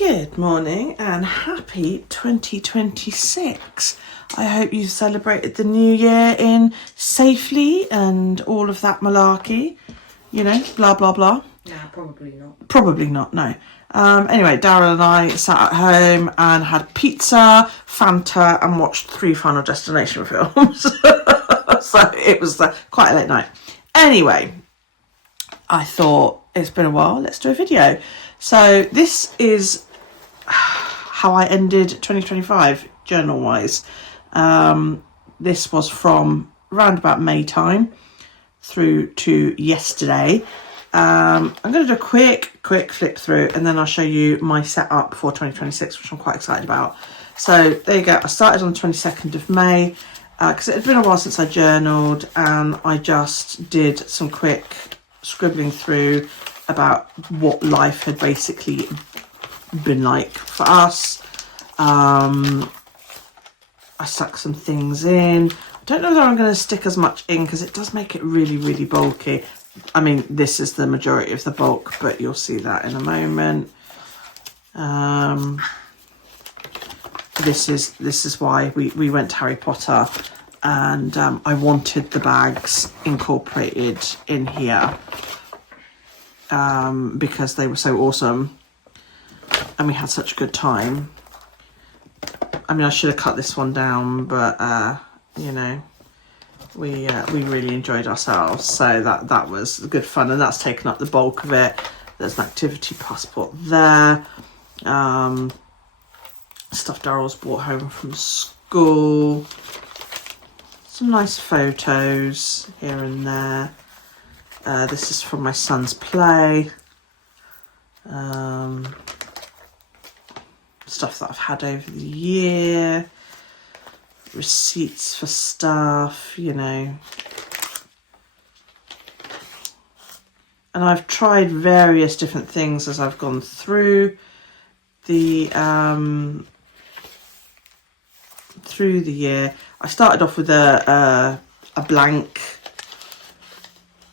Good morning and happy 2026. I hope you celebrated the new year in safely and all of that malarkey. You know, blah, blah, blah. Nah, probably not. Probably not, no. Anyway, Darren and I sat at home and had pizza, Fanta and watched 3 Final Destination films. So it was quite a late night. Anyway, I thought it's been a while, let's do a video. So this is how I ended 2025 journal-wise. This was from around about May time through to yesterday. I'm going to do a quick flip through and then I'll show you my setup for 2026, which I'm quite excited about. So there you go. I started on the 22nd of May because it had been a while since I journaled, and I just did some quick scribbling through about what life had basically been like for us. I stuck some things in. I don't know whether I'm going to stick as much in because it does make it really bulky. I mean, this is the majority of the bulk, but you'll see that in a moment. This is why we went to Harry Potter, and I wanted the bags incorporated in here because they were so awesome and we had such a good time. I mean, I should have cut this one down, but you know, we really enjoyed ourselves, so that was good fun, and that's taken up the bulk of it. There's an activity passport there. Stuff Daryl's brought home from school. Some nice photos here and there. This is from my son's play. Stuff that I've had over the year. Receipts for stuff, you know. And I've tried various different things as I've gone through the year. I started off with a blank,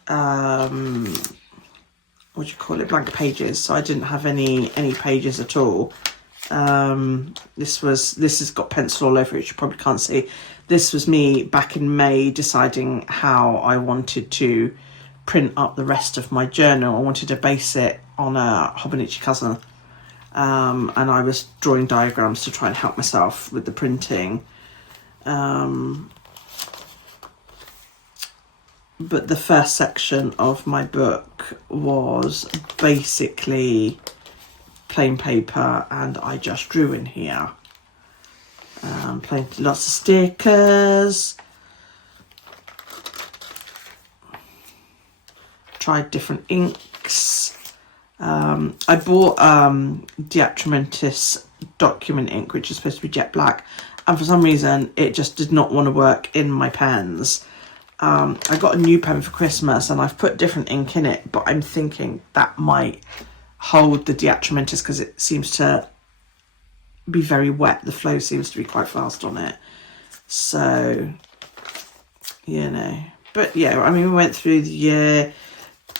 what do you call it, blank pages, so I didn't have any pages at all. This has got pencil all over it, you probably can't see. This was me back in May deciding how I wanted to print up the rest of my journal. I wanted to base it on a Hobonichi cousin, and I was drawing diagrams to try and help myself with the printing. But the first section of my book was basically plain paper, and I just drew in here. Lots of stickers. Tried different inks. I bought Diatramentis document ink, which is supposed to be jet black, and for some reason it just did not want to work in my pens. I got a new pen for Christmas and I've put different ink in it, but I'm thinking that might hold the Diatramentis because it seems to be very wet. The flow seems to be quite fast on it. So, you know. But yeah, I mean, we went through the year,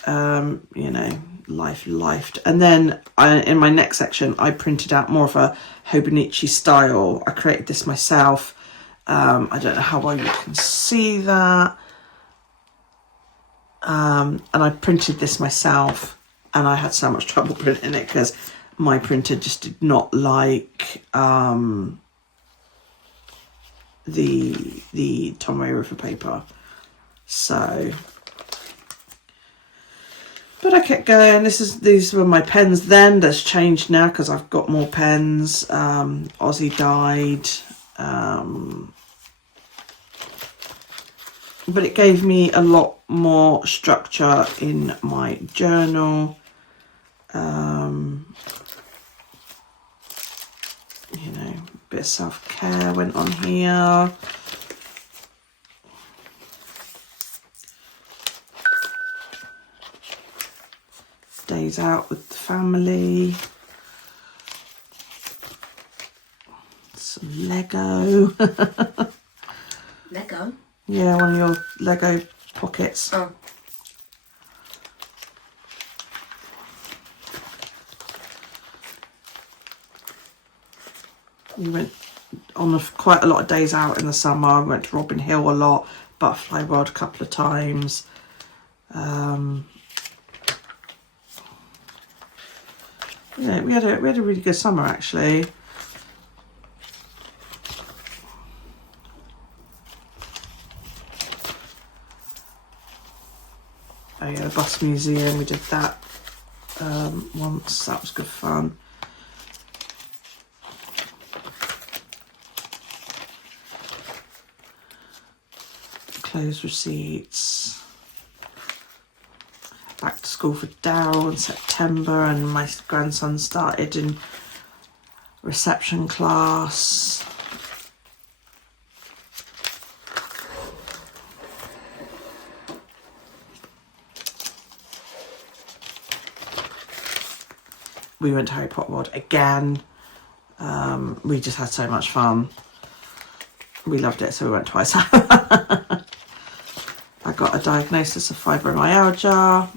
you know, lifed. And then in my next section, I printed out more of a Hobonichi style. I created this myself. I don't know how well you can see that. And I printed this myself, and I had so much trouble printing it because my printer just did not like the Tomoe River paper. So, but I kept going. These were my pens then. That's changed now because I've got more pens. Ozzy died. But it gave me a lot more structure in my journal. You know, a bit of self-care went on here. Days out with the family. Some Lego. Lego? Yeah, one of your Lego pockets. Oh. We went on quite a lot of days out in the summer. We went to Robin Hill a lot, Butterfly World a couple of times. Yeah, we had a really good summer actually. Oh yeah, the bus museum, we did that once. That was good fun. Clothes receipts. Back to school for Daryl in September, and my grandson started in reception class. We went to Harry Potter World again. We just had so much fun. We loved it, so we went twice. I got a diagnosis of fibromyalgia.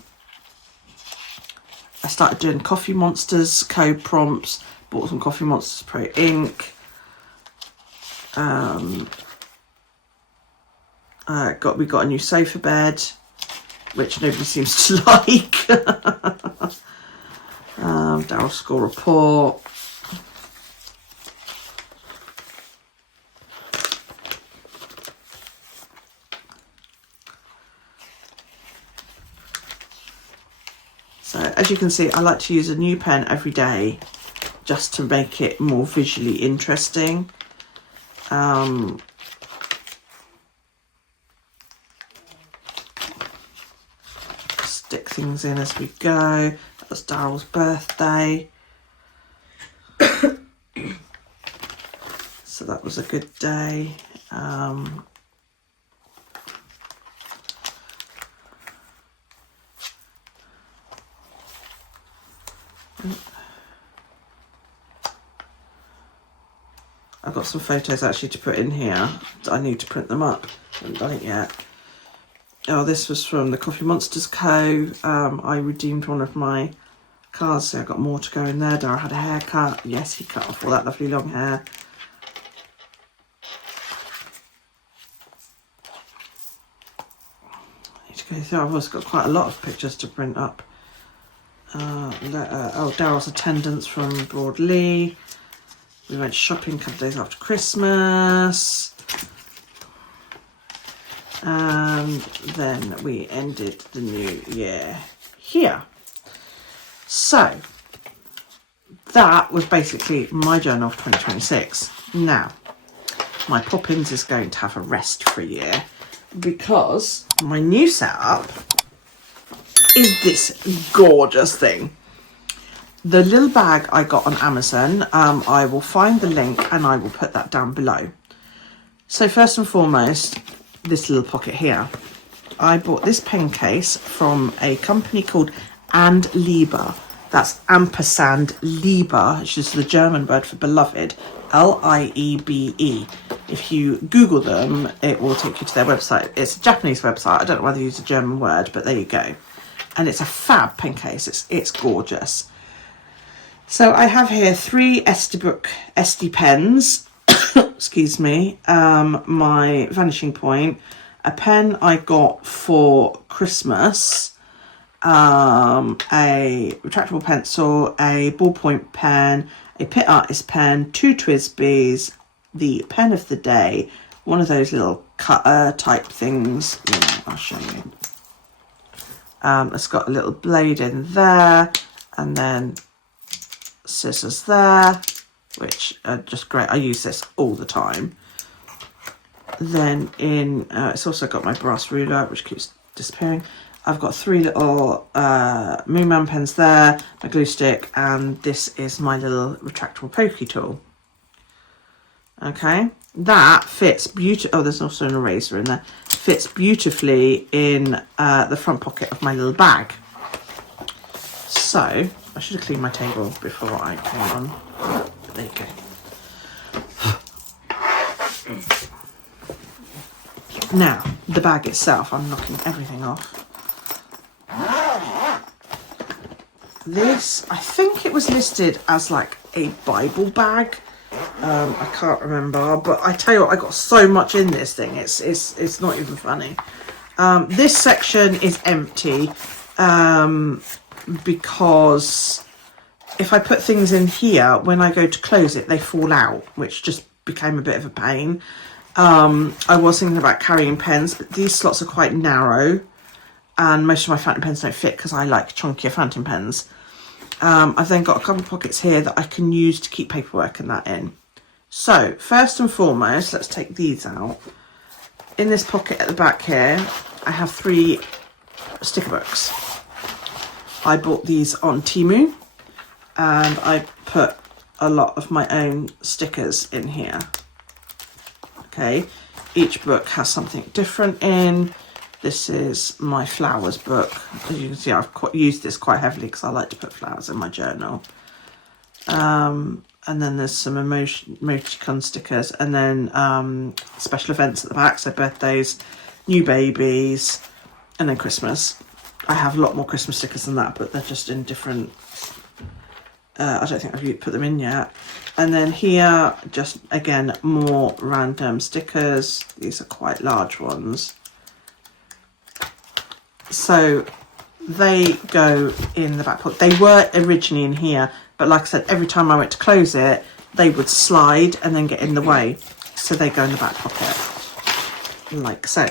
I started doing Coffee Monsters code prompts. Bought some Coffee Monsters Pro ink. We got a new sofa bed, which nobody seems to like. Daryl's school report. So as you can see, I like to use a new pen every day just to make it more visually interesting. Stick things in as we go. That was Daryl's birthday. So that was a good day. I've got some photos actually to put in here. I need to print them up. I haven't done it yet. Oh, this was from the Coffee Monsters Co. I redeemed one of my cards, so I got more to go in there. Daryl had a haircut. Yes, he cut off all that lovely long hair. I need to go through. I've also got quite a lot of pictures to print up. Daryl's attendance from Broadley. We went shopping a couple of days after Christmas. And then we ended the new year here. So that was basically my journal of 2026. Now, my Poppins is going to have a rest for a year because my new setup is this gorgeous thing. The little bag I got on Amazon, I will find the link and I will put that down below. So first and foremost, this little pocket here. I bought this pen case from a company called And Liebe. That's ampersand Liebe, which is the German word for beloved, Liebe. If you Google them, it will take you to their website. It's a Japanese website. I don't know whether they use a German word, but there you go. And it's a fab pen case. It's gorgeous. So I have here 3 SD pens, excuse me, my Vanishing Point, a pen I got for Christmas, a retractable pencil, a ballpoint pen, a Pit Artist pen, 2 Twisbys, the pen of the day, one of those little cutter type things. I'll show you. It's got a little blade in there, and then scissors there, which are just great. I use this all the time. Then it's also got my brass ruler, which keeps disappearing. I've got 3 little Moon Man pens there, my glue stick, and this is my little retractable pokey tool. Okay, that fits beautifully. Oh, there's also an eraser in there. Fits beautifully in the front pocket of my little bag. So I should have cleaned my table before I came on. But there you go. Now, the bag itself, I'm knocking everything off. This, I think it was listed as like a Bible bag, I can't remember, but I tell you what, I got so much in this thing. It's not even funny. This section is empty because if I put things in here, when I go to close it, they fall out, which just became a bit of a pain. I was thinking about carrying pens, but these slots are quite narrow and most of my fountain pens don't fit because I like chunkier fountain pens. I've then got a couple of pockets here that I can use to keep paperwork and that in. So first and foremost, let's take these out. In this pocket at the back here, I have 3 sticker books. I bought these on Temu and I put a lot of my own stickers in here. Okay, each book has something different in. This is my flowers book. As you can see, I've used this quite heavily because I like to put flowers in my journal. And then there's some emoticon stickers, and then special events at the back, so birthdays, new babies, and then Christmas. I have a lot more Christmas stickers than that, but they're just in different... I don't think I've put them in yet. And then here, just again, more random stickers. These are quite large ones. So they go in the back pocket. They were originally in here, but like I said, every time I went to close it, they would slide and then get in the way. So they go in the back pocket, like so.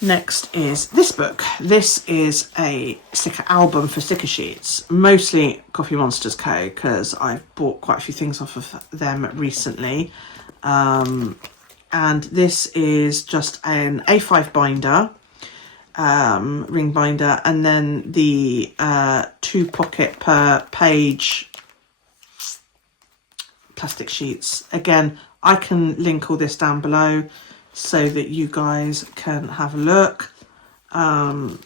Next is this book. This is a sticker album for sticker sheets, mostly Coffee Monsters Co, because I've bought quite a few things off of them recently. And this is just an A5 binder, ring binder, and then the 2 pocket per page plastic sheets. Again, I can link all this down below so that you guys can have a look. I'm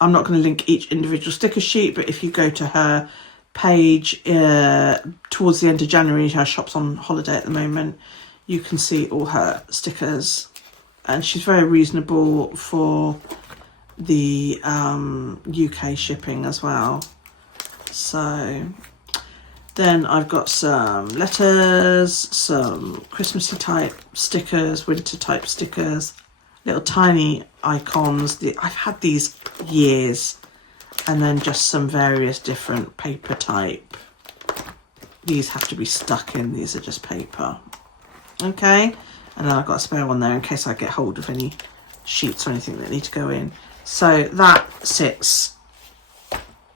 not going to link each individual sticker sheet, but if you go to her page towards the end of January, her shop's on holiday at the moment, you can see all her stickers. And she's very reasonable for the UK shipping as well. So then I've got some letters, some Christmassy type stickers, winter type stickers, little tiny icons. I've had these years. And then just some various different paper type. These have to be stuck in. These are just paper. Okay. And then I've got a spare one there in case I get hold of any sheets or anything that need to go in. So that sits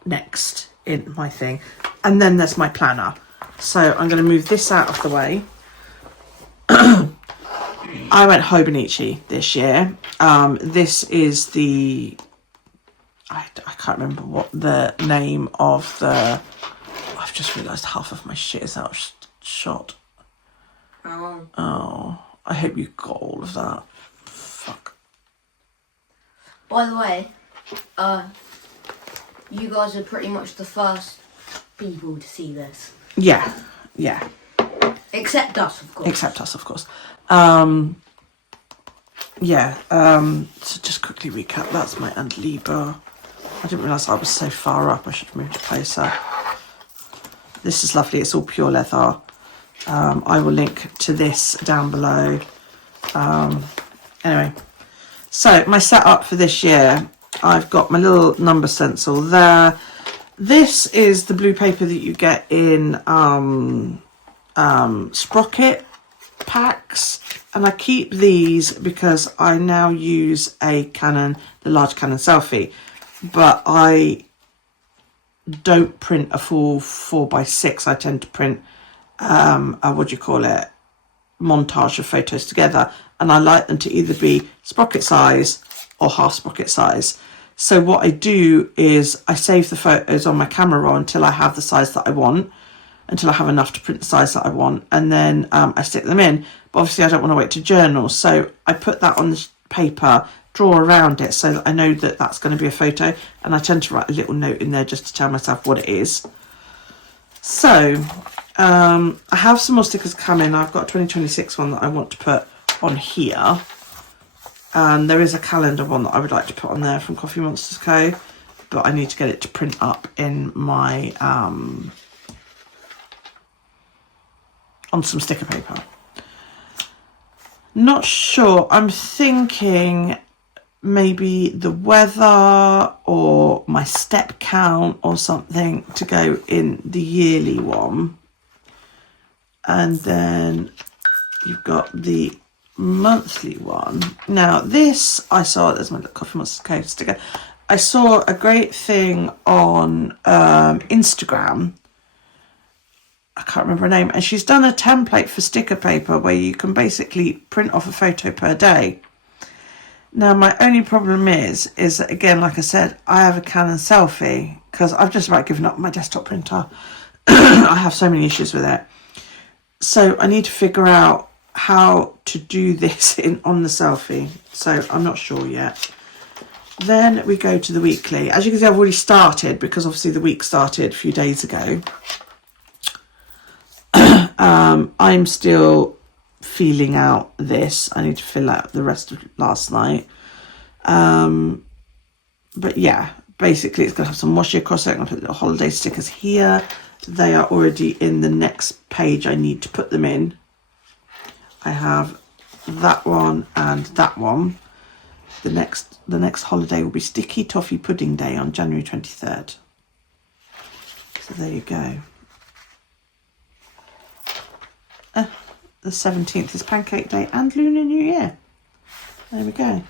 next in my thing. And then there's my planner. So I'm going to move this out of the way. I went Hobonichi this year. This is the... I can't remember what the name of the... I've just realised half of my shit is out shot. Oh, I hope you got all of that. Fuck. By the way, you guys are pretty much the first people to see this. Yeah. Except us, of course. Except us, of course. So just quickly recap. That's my Aunt Liba. I didn't realise I was so far up. I should have moved it closer. This is lovely. It's all pure leather. I will link to this down below. Anyway, so my setup for this year, I've got my little number stencil there. This is the blue paper that you get in sprocket packs, and I keep these because I now use a Canon, the large Canon selfie, but I don't print a full 4x6. I tend to print montage of photos together, and I like them to either be sprocket size or half sprocket size. So what I do is I save the photos on my camera roll until I have the size that I want, until I have enough to print the size that I want, and then I stick them in. But obviously I don't want to wait to journal, so I put that on the paper, draw around it so that I know that that's going to be a photo, and I tend to write a little note in there just to tell myself what it is. So I have some more stickers coming. I've got a 2026 one that I want to put on here, and there is a calendar one that I would like to put on there from Coffee Monsters Co, but I need to get it to print up in my on some sticker paper. Not sure. I'm thinking maybe the weather or my step count or something to go in the yearly one. And then you've got the monthly one. Now this I saw, there's my little Coffee Monster code sticker. I saw a great thing on Instagram. I can't remember her name, and she's done a template for sticker paper where you can basically print off a photo per day. Now my only problem is that, again, like I said, I have a Canon Selfie because I've just about given up my desktop printer. I have so many issues with it. So I need to figure out how to do this on the Selfie. So I'm not sure yet. Then we go to the weekly. As you can see, I've already started because obviously the week started a few days ago. I'm still feeling out this. I need to fill out the rest of last night. But yeah, basically it's going to have some washi across it. I'm going to put little holiday stickers here. They are already in the next page I need to put them in. I have that one and that one. The next holiday will be Sticky Toffee Pudding Day on January 23rd. So there you go. The 17th is Pancake Day and Lunar New Year. There we go.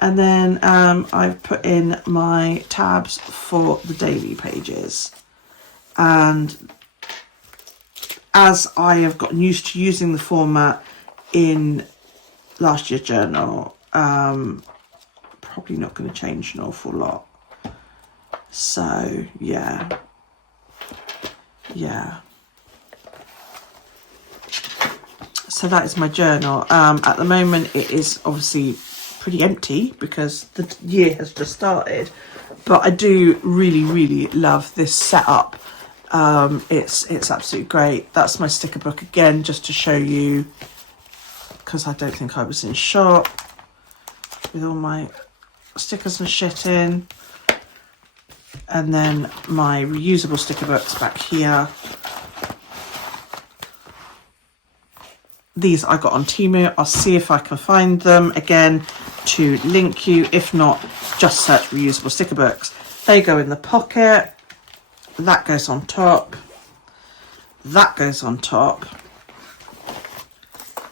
And then I've put in my tabs for the daily pages. And as I have gotten used to using the format in last year's journal, probably not going to change an awful lot. So yeah. So that is my journal. At the moment it is obviously pretty empty because the year has just started, but I do really love this setup. It's absolutely great. That's my sticker book again, just to show you, because I don't think I was in shop, with all my stickers and shit in. And then my reusable sticker books back here. These I got on Temu. I'll see if I can find them again to link you. If not, just search reusable sticker books. They go in the pocket. That goes on top. That goes on top.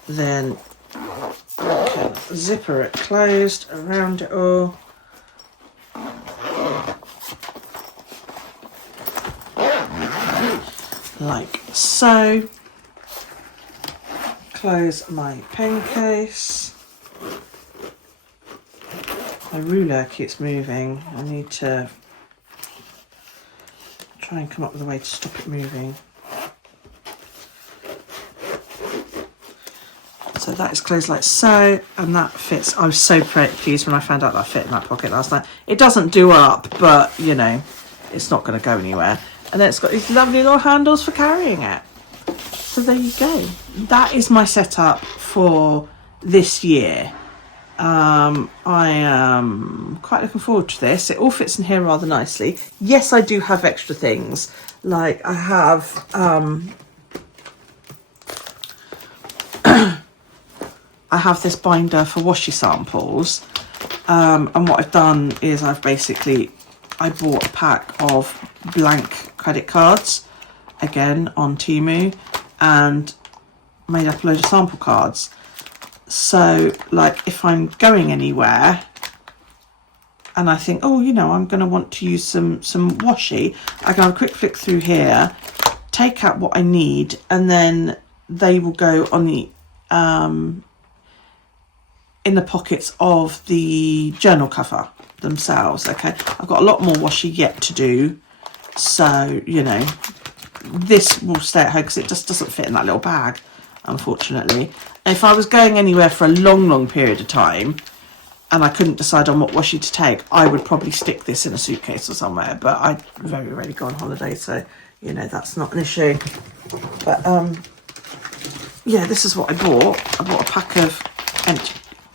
Then I can zipper it closed around it all. Like so. Close my pen case. My ruler keeps moving. I need to try and come up with a way to stop it moving. So that is closed like so, and that fits. I was so pleased when I found out that fit in that pocket last night. It doesn't do up, but you know, it's not going to go anywhere. And then it's got these lovely little handles for carrying it. So there you go. That is my setup for this year. I am quite looking forward to this. It all fits in here rather nicely. Yes, I do have extra things. Like I have I have this binder for washi samples. And what I've done is I bought a pack of blank credit cards, again on Temu, and made up a load of sample cards. So like if I'm going anywhere and I think, oh, you know, I'm going to want to use some washi, I can have a quick flick through here, take out what I need, and then they will go on the in the pockets of the journal cover themselves. Okay, I've got a lot more washi yet to do, so you know, this will stay at home because it just doesn't fit in that little bag, unfortunately. And if I was going anywhere for a long period of time and I couldn't decide on what washi to take, I would probably stick this in a suitcase or somewhere, but I very rarely go on holiday, so you know, that's not an issue. But yeah, this is what I bought. I bought a pack of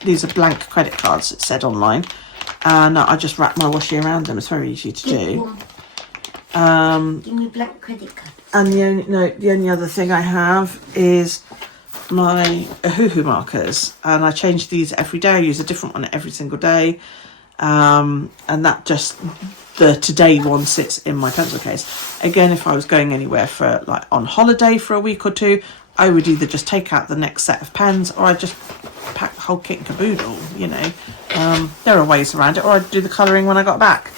these are blank credit cards, it said online, and I just wrap my washi around them. It's very easy to do. Give me black credit cards. And the only other thing I have is my Ohuhu markers, and I change these every day. I use a different one every single day, and that just the today one sits in my pencil case. Again, if I was going anywhere for like on holiday for a week or two, I would either just take out the next set of pens, or I'd just pack the whole kit and caboodle. There are ways around it, or I'd do the colouring when I got back.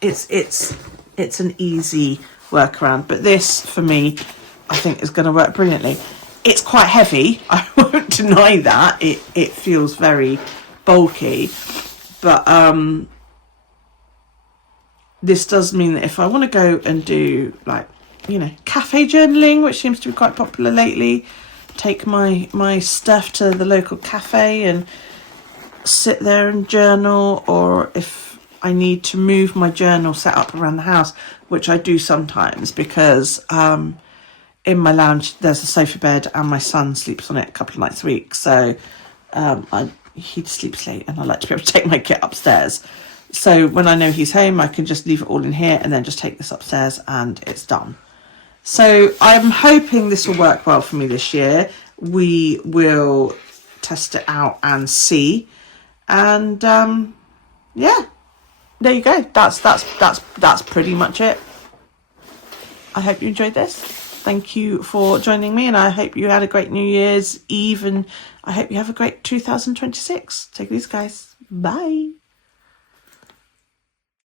It's an easy workaround, but this for me I think is going to work brilliantly. It's quite heavy, I won't deny that. It feels very bulky, but this does mean that if I want to go and do cafe journaling, which seems to be quite popular lately, take my stuff to the local cafe and sit there and journal, or if I need to move my journal set up around the house, which I do sometimes because in my lounge there's a sofa bed and my son sleeps on it a couple of nights a week, so he sleeps late and I like to be able to take my kit upstairs. So when I know he's home, I can just leave it all in here and then just take this upstairs and it's done. So I'm hoping this will work well for me this year. We will test it out and see, and yeah, there you go. That's pretty much it. I hope you enjoyed this. Thank you for joining me, and I hope you had a great New Year's Eve, and I hope you have a great 2026. Take it easy, guys. Bye.